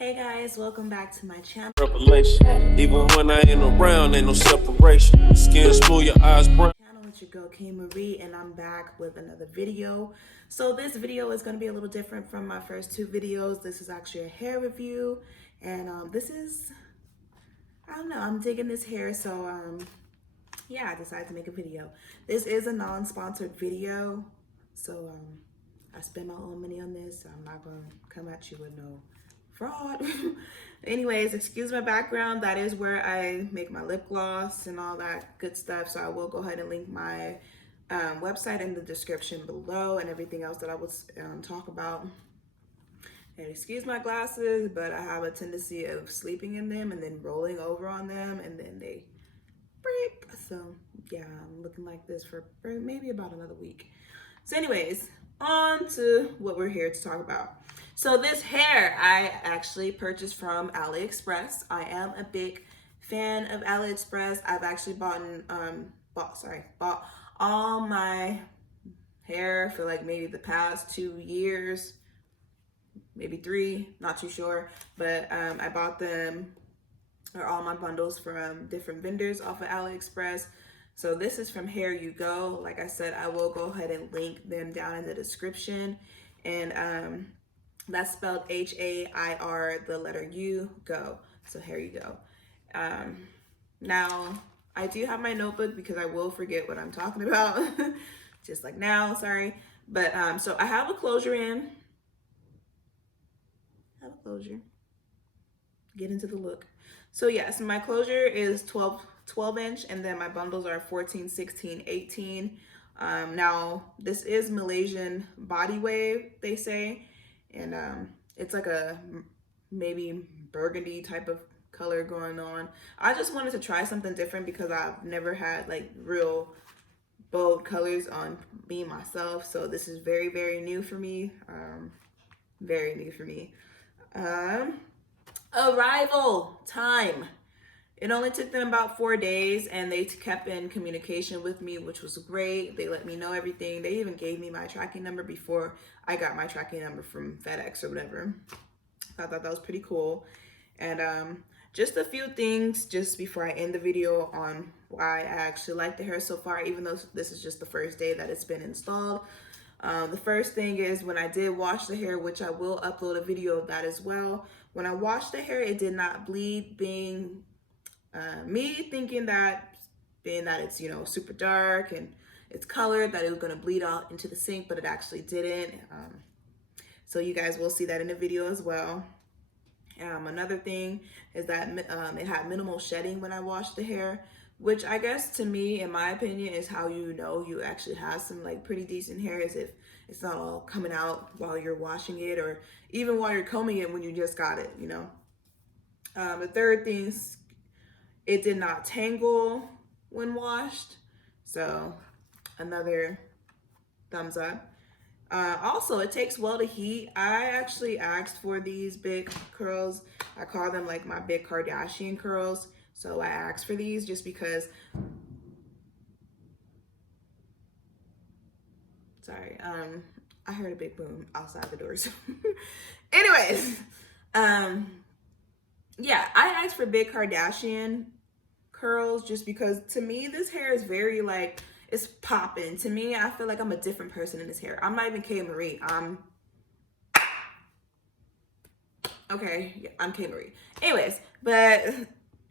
Hey guys, welcome back to my channel. Revelation. Even when I ain't around, ain't no separation. Skin smooth, your eyes brown. It's your girl K Marie, and I'm back with another video. So this video is going to be a little different from my first two videos. This is actually a hair review, and this is, I don't know, I'm digging this hair, so yeah, I decided to make a video. This is a non-sponsored video, so I spend my own money on this, so I'm not going to come at you with no fraud. Anyways, excuse my background. That is where I make my lip gloss and all that good stuff. So I will go ahead and link my website in the description below and everything else that I would talk about. And excuse my glasses, but I have a tendency of sleeping in them and then rolling over on them, and then they break. So yeah, I'm looking like this for maybe about another week. So anyways, on to what we're here to talk about. So this hair I actually purchased from Aliexpress. I am a big fan of Aliexpress. I've actually bought all my hair for like maybe the past 2 years, maybe 3, not too sure. But I bought them, or all my bundles, from different vendors off of Aliexpress. So this is from Hair You Go. Like I said, I will go ahead and link them down in the description. And that's spelled H-A-I-R, the letter U, go. So Hair You Go. Now, I do have my notebook because I will forget what I'm talking about. Just like now, sorry. But so I have a closure in. Get into the look. So yes, my closure is 12 inch, and then my bundles are 14, 16, 18. Now this is Malaysian body wave, they say, and it's like a maybe burgundy type of color going on. I just wanted to try something different because I've never had like real bold colors on me myself, so this is very, very new for me. Very new for me. Arrival time. It only took them about 4 days, and they kept in communication with me, which was great. They let me know everything. They even gave me my tracking number before I got my tracking number from FedEx or whatever. I thought that was pretty cool. And just a few things just before I end the video on why I actually like the hair so far, even though this is just the first day that it's been installed. The first thing is, when I did wash the hair, which I will upload a video of that as well. When I washed the hair, it did not bleed, being me thinking that, being that it's, you know, super dark and it's colored, that it was going to bleed out into the sink, but it actually didn't. So you guys will see that in the video as well. Another thing is that it had minimal shedding when I washed the hair, which I guess, to me, in my opinion, is how you know you actually have some like pretty decent hair, is if it's not all coming out while you're washing it, or even while you're combing it when you just got it, you know. The third thing, it did not tangle when washed, so another thumbs up. Also, it takes well to heat. I actually asked for these big curls. I call them like my big Kardashian curls. So I asked for these just because, sorry, I heard a big boom outside the doors. Anyways, yeah, I asked for big Kardashian curls just because, to me, this hair is very like, it's popping. To me, I feel like I'm a different person in this hair. I'm not even K Marie. I'm K Marie. Anyways, but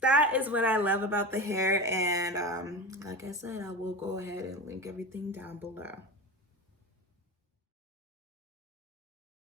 that is what I love about the hair, and like I said, I will go ahead and link everything down below.